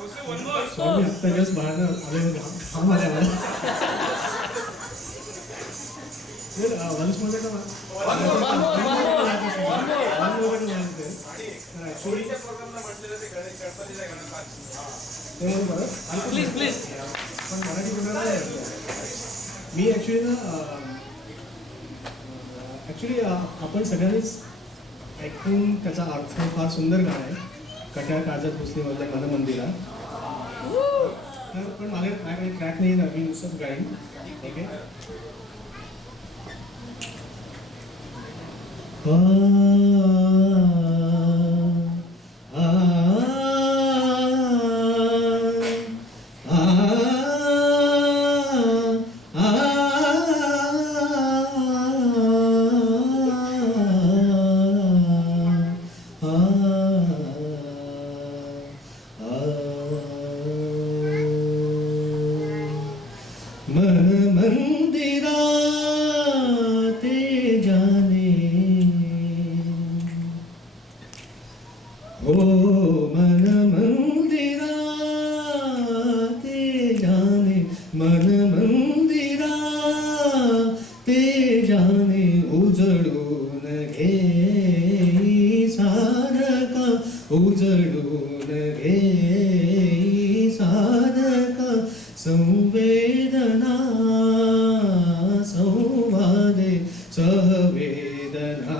स्वामी आत्ता जस्ट बाहेर आले थांब आले मला वंशमध्ये प्लीज प्लीज पण मराठी बोलायला मी ॲक्च्युली आपण सगळ्यांनीच ऐकून त्याचा अर्थ फार सुंदर गाणं आहे. कट्या काजत भोसलेमधल्या मनमंदिरा. पण माझ्याकडे ट्रॅक नाही ना, मी नुसतंच गाईन. ओके. मन मंदिरा ते जाने हो, मन मंदिरा ते जाने, मन मंदिरा ते जाने उजळून घे साधका, उजळून घे साधका संवेदना संवादे सहवेदना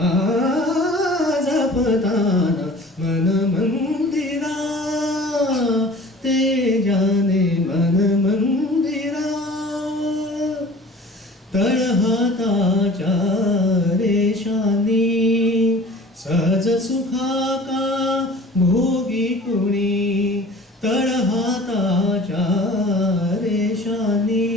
जपताना मन मंदिरा ते जाने, मन मंदिरा तळहाताच्या रेषांनी सहज सुखाका भोगी कुणी, तळहाताच्या रेषांनी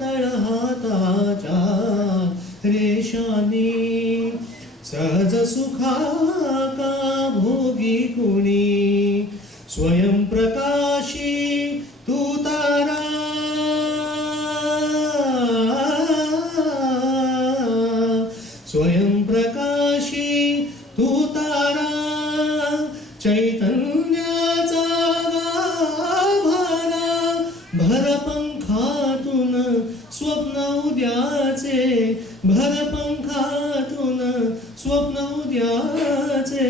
तळहाताच्या रेषांनी सहज सुखाका भोगी कुणी, स्वयंप्रकाशी तू तारा स्वयंप्रकाशी तू तारा चैतन्याचा गाभारा भरपंखातून स्वप्न उद्याचे, भरपंखातून स्वप्न उद्याचे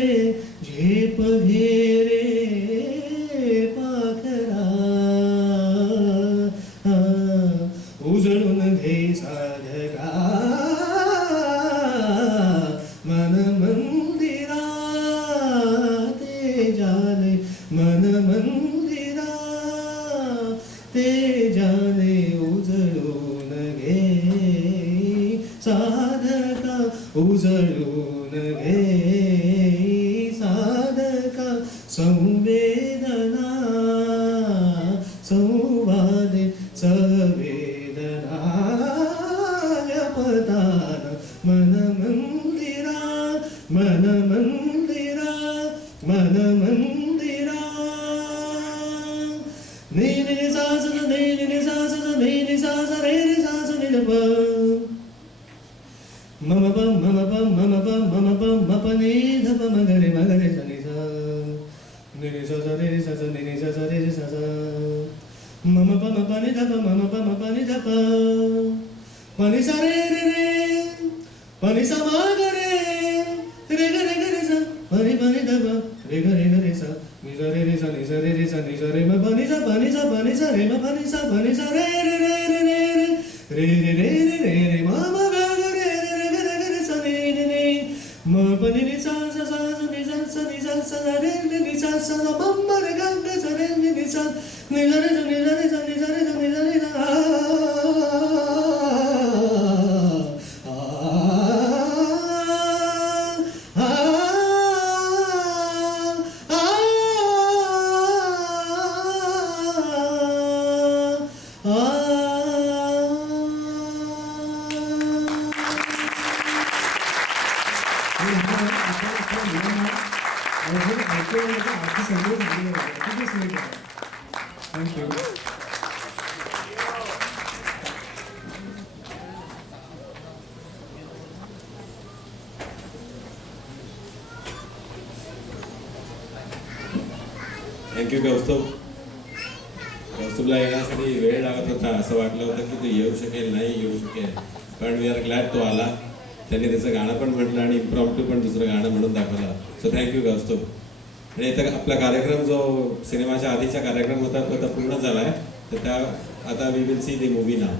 झेप घे रे पाखरा उजळून घे साधका मन मंदिरा ते जाने, मन मंदिरा ते जाने उजळून घे साधका, उजळून घे साधका संवेदना संवादे सवेदना जपताना मन मंदिरा, मन मंदिरा, मन मंदिरा. नि नि सा सा नि नि सा सा नि नि सा सा रे रे सा सा नि प मम प मम प मम प मम प म प नि ध प म ग रे सा नि सा नि नि सा सा रे रे सा सा नि नि सा सा रे रे सा सा मम प म प नि ध प मम प म प नि ध प प नि सा रे रे रे प नि सा म ग रे ग रे सा प नि ध प रे ग रे सा नि सा रे रे सा नि सा रे रे सा नि सा रे म प नि सा प नि सा प नि सा रे म प नि सा प नि सा रे रे रे रे रे रे रे रे रे रे रे म म ग ग रे रे रे ग रे सा नि नि नि म प नि नि सा सा सा नि सा सा नि सा सा रे रे नि सा सा म म रे ग ग सा रे नि सा नि सा रे सा नि सा रे सा नि सा रे सा नि सा रे सा Thank you. थँक्यू कौस्तुभ. कौस्तुभला येण्यासाठी वेळ लागत होता, असं वाटलं होतं की तो येऊ शकेल नाही येऊ शकेल, पण वी आर ग्लॅड तो आला. त्यांनी त्याचं गाणं पण म्हटलं आणि इम्प्रॉम्प्टू पण दुसरं गाणं म्हणून दाखवलं. So thank you Kaustubh. आणि इथं आपला कार्यक्रम जो सिनेमाच्या आधीचा कार्यक्रम होता तो आता पूर्ण झाला आहे, तर त्या आता we will see the movie now.